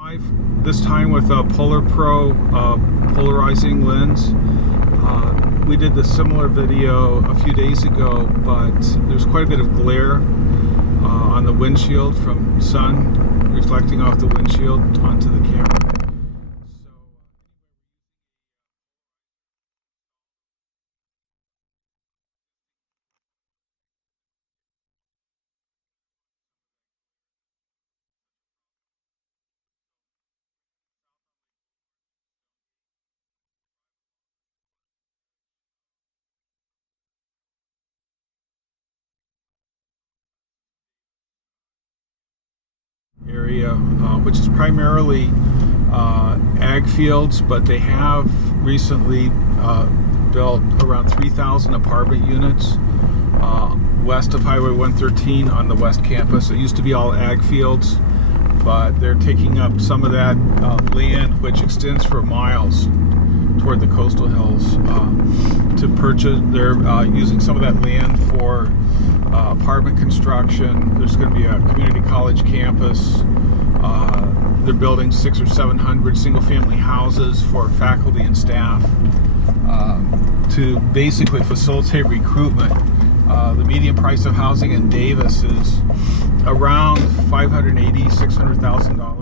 This time with a Polar Pro polarizing lens. We did the similar video a few days ago, but there's quite a bit of glare on the windshield from sun reflecting off the windshield onto the camera. Area, which is primarily ag fields, but they have recently built around 3,000 apartment units west of Highway 113 on the West Campus. It used to be all ag fields, but they're taking up some of that land, which extends for miles toward the coastal hills, to purchase. They're using some of that land for apartment construction. There's going to be a community college campus. They're building 600 or 700 single-family houses for faculty and staff to basically facilitate recruitment. The median price of housing in Davis is around $580,000 to $600,000 now.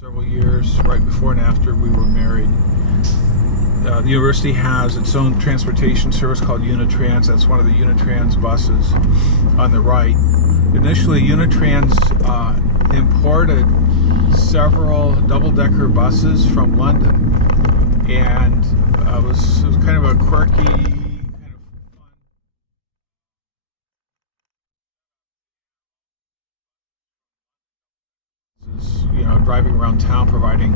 Several years right before and after we were married. The university has its own transportation service called Unitrans. That's one of the Unitrans buses on the right. Initially, Unitrans imported several double-decker buses from London, and it was kind of a quirky, driving around town providing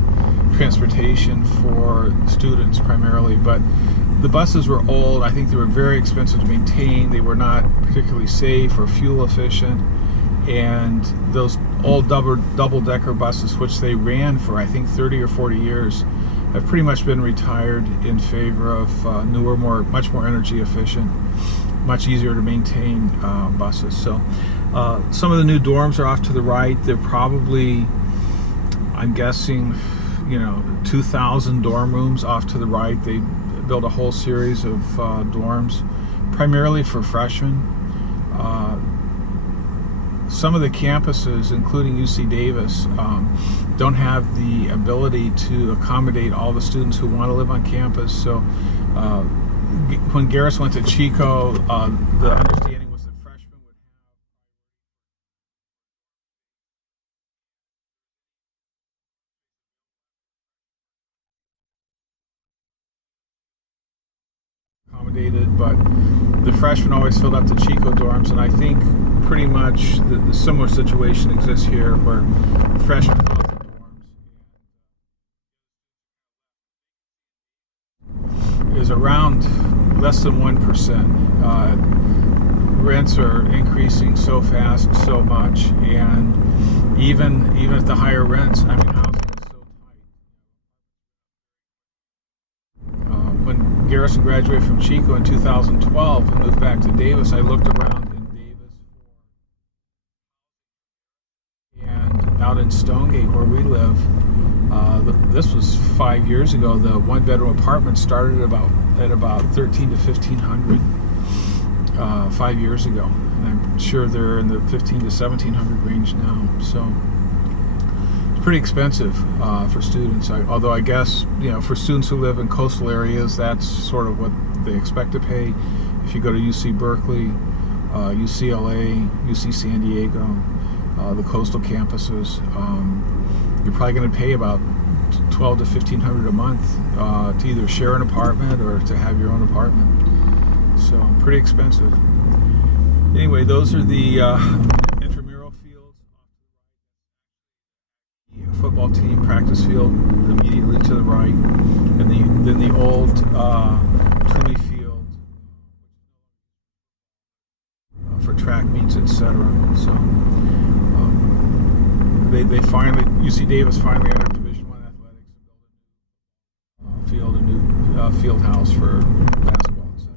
transportation for students primarily. But the buses were old. I think they were very expensive to maintain. They were not particularly safe or fuel efficient, and those old double-decker buses, which they ran for I think 30 or 40 years, have pretty much been retired in favor of newer, much more energy efficient, much easier to maintain buses. So some of the new dorms are off to the right. They're probably, I'm guessing, 2,000 dorm rooms off to the right. They built a whole series of dorms primarily for freshmen. Some of the campuses, including UC Davis, don't have the ability to accommodate all the students who want to live on campus. So when Garris went to Chico, the understanding was that freshmen would have accommodated, but the freshmen always filled up the Chico dorms, and I think pretty much the similar situation exists here, where freshmen fill up the dorms. Is around less than 1%. Rents are increasing so fast, so much, and even at the higher rents, I mean, housing is so tight. When Garrison graduated from Chico in 2012 and moved back to Davis, I looked around in Davis and out in Stonegate, where we live. This was 5 years ago. The one-bedroom apartment started at about $1,300 to $1,500 5 years ago, and I'm sure they're in the $1,500 to $1,700 range now. So it's pretty expensive for students. Although I guess, you know, for students who live in coastal areas, that's sort of what they expect to pay. If you go to UC Berkeley, UCLA, UC San Diego, the coastal campuses, you're probably going to pay about $1,200 to $1,500 a month to either share an apartment or to have your own apartment. So pretty expensive. Anyway, those are the intramural fields. The football team practice field immediately to the right, and then the old Toomey field for track meets, etc. So they finally, UC Davis finally entered Division I athletics and built a new field house for basketball, etc.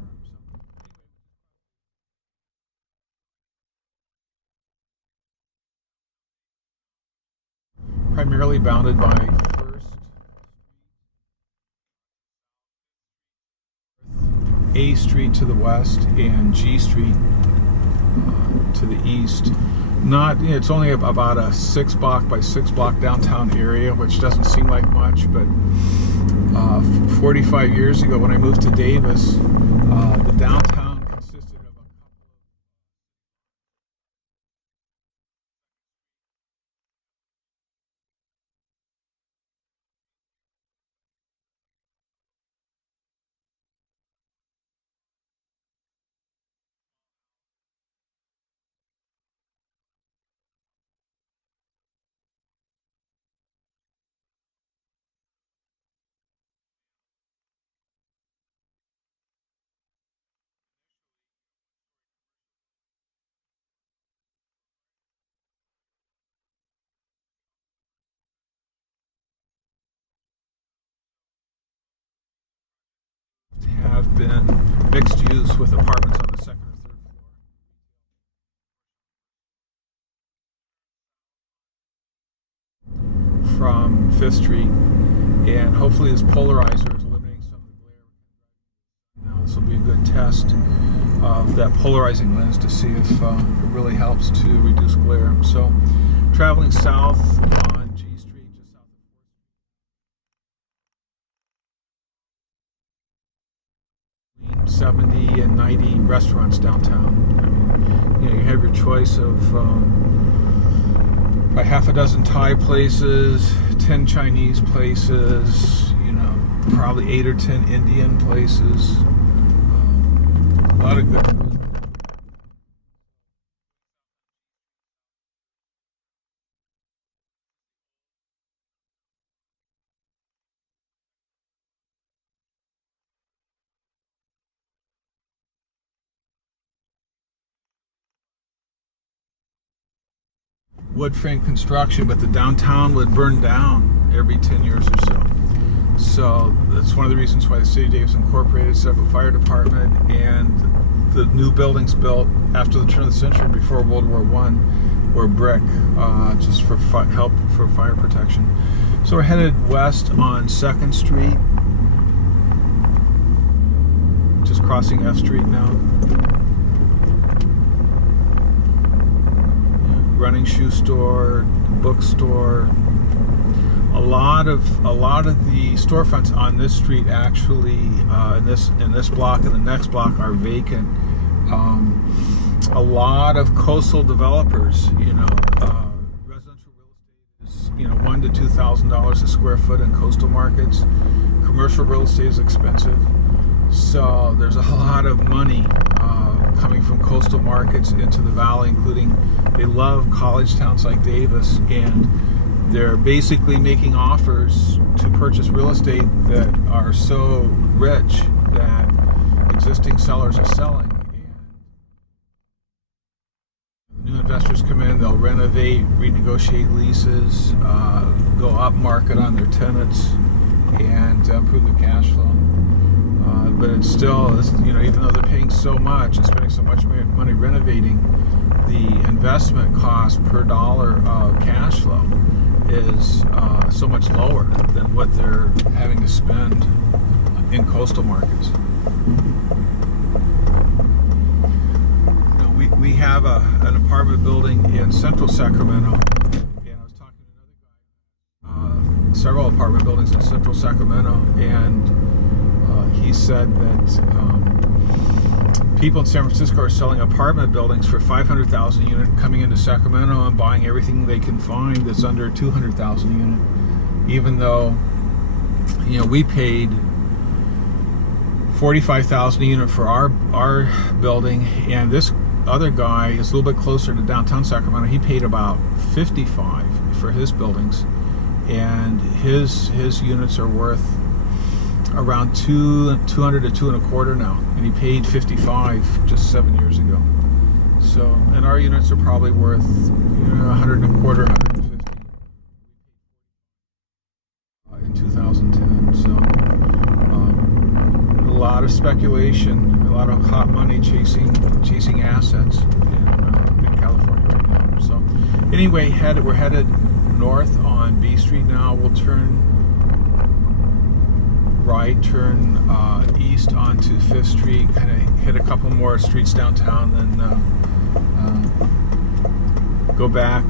Primarily bounded by First, A Street to the west and G Street to the east. It's only about a 6 block by 6 block downtown area, which doesn't seem like much, but 45 years ago when I moved to Davis, the downtown consisted of a couple have been mixed use with apartments on the second or third floor from 5th Street, and hopefully this polarizer is eliminating some of the glare. Now this will be a good test of that polarizing lens to see if it really helps to reduce glare. So traveling south on G Street, just south of 4th Street, 70 and 90 restaurants downtown. I mean, you have your choice of by half a dozen Thai places, 10 Chinese places, probably 8 or 10 Indian places. A lot of good food. Wood frame construction, but the downtown would burn down every 10 years or so. So that's one of the reasons why the City of Davis incorporated a separate fire department, and the new buildings built after the turn of the century, before World War I, were brick, just for help for fire protection. So we're headed west on 2nd Street, just crossing F Street now. running shoe store, bookstore. A lot of the storefronts on this street actually in this block and the next block are vacant. A lot of coastal developers, residential real estate is $1,000 to $2,000 a square foot in coastal markets. Commercial real estate is expensive, so there's a lot of money coming from coastal markets into the valley, including they love college towns like Davis, and they're basically making offers to purchase real estate that are so rich that existing sellers are selling. And new investors come in, they'll renovate, renegotiate leases, go up market on their tenants, and improve their cash flow. But it's still, even though they're paying so much and spending so much money renovating, the investment cost per dollar of cash flow is so much lower than what they're having to spend in coastal markets. We have an apartment building in central Sacramento, and I was talking to another guy, several apartment buildings in central Sacramento, and he said that people in San Francisco are selling apartment buildings for 500,000 a unit, coming into Sacramento and buying everything they can find that's under 200,000 a unit, even though we paid 45,000 a unit for our building, and this other guy is a little bit closer to downtown Sacramento. He paid about 55 for his buildings, and his units are worth around 200 to 225 now, and he paid 55 just 7 years ago. So, and our units are probably worth 125, 150 in 2010. So a lot of speculation, a lot of hot money chasing assets in California right now. So anyway, we're headed north on B Street now. We'll turn right, turn east onto 5th Street, kind of hit a couple more streets downtown, then go back,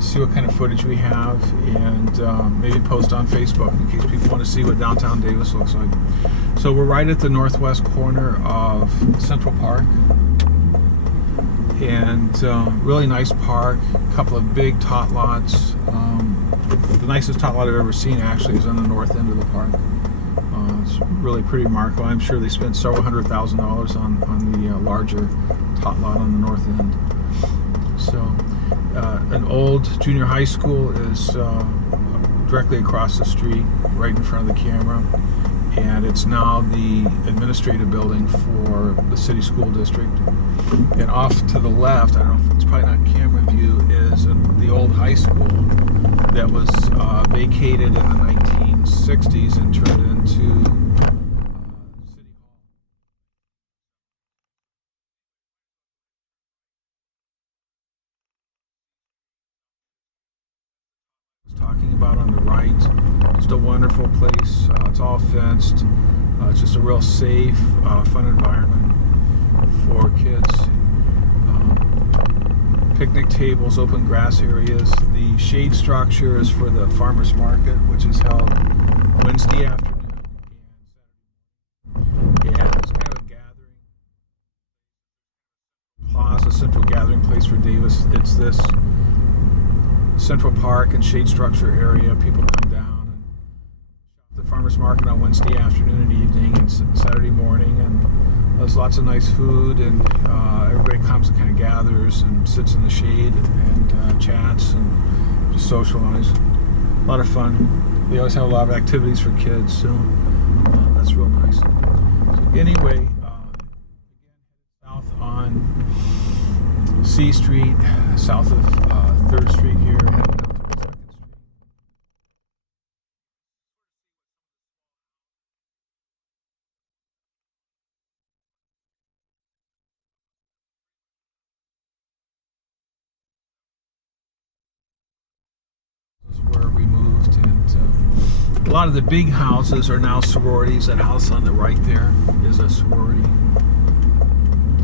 see what kind of footage we have, and maybe post on Facebook in case people want to see what downtown Davis looks like. So we're right at the northwest corner of Central Park, and really nice park, a couple of big tot lots. The nicest tot lot I've ever seen actually is on the north end of the park. It's really pretty remarkable. I'm sure they spent several $100,000 on the larger tot lot on the north end. So an old junior high school is directly across the street, right in front of the camera, and it's now the administrative building for the city school district. And off to the left, I don't know, it's probably not camera view, is the old high school that was vacated in the 1960s and turned into City Hall. I was talking about on the right, just a wonderful place. It's all fenced. It's just a real safe, fun environment for kids. Picnic tables, open grass areas. The shade structure is for the farmers market, which is held Wednesday afternoon and Saturday morning. And it's kind of a gathering plaza, central gathering place for Davis. It's this Central Park and shade structure area. People come down and shop at the farmers market on Wednesday afternoon and evening and Saturday morning, and there's lots of nice food, and everybody comes and kind of gathers and sits in the shade and chats and just socialize. A lot of fun. They always have a lot of activities for kids, so that's real nice. So anyway, again, south on C Street, south of 3rd Street here, heading down to 2nd Street. Where we moved, and a lot of the big houses are now sororities. That house on the right there is a sorority,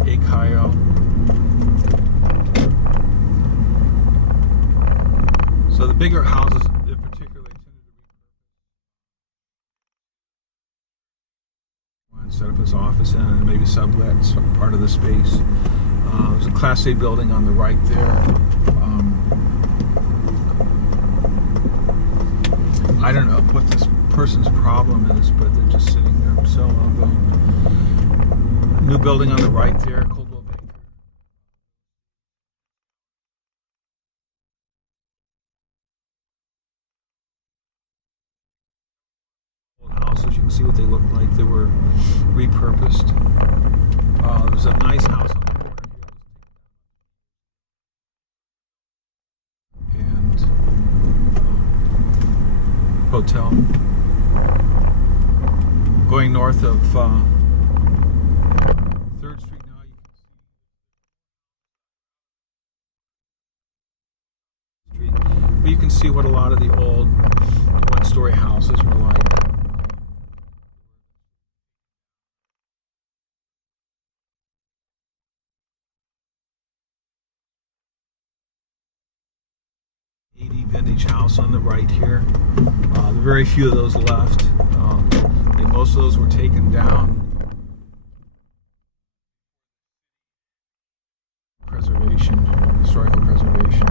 ACIO. So the bigger houses in particular, they tended to set up his office in and maybe sublet some part of the space. There's a Class A building on the right there. I don't know what this person's problem is, but they're just sitting there. So I'll go. New building on the right there, Coldwell Banker. Old houses, you can see what they look like. They were repurposed. There's a nice house on the corner here. And hotel. Going north of 3rd Street now, you can see street, but you can see what a lot of the old one-story houses were like. Vintage house on the right here. There are very few of those left. Most of those were taken down. Preservation, historical preservation.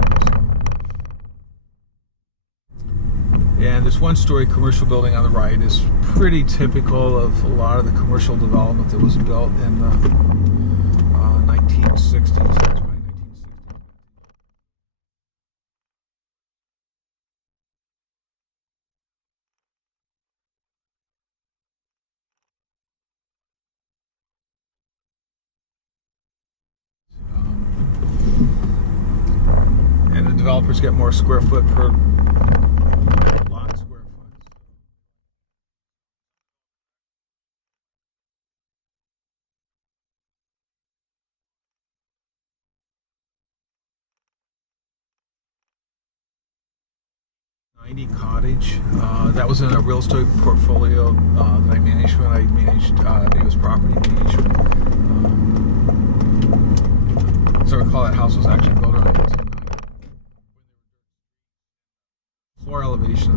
And this one-story commercial building on the right is pretty typical of a lot of the commercial development that was built in the 1960s. Developers get more square foot per lot square foot. '90 Cottage. That was in a real estate portfolio that I managed when I managed News Property Management. So I recall that house was actually built on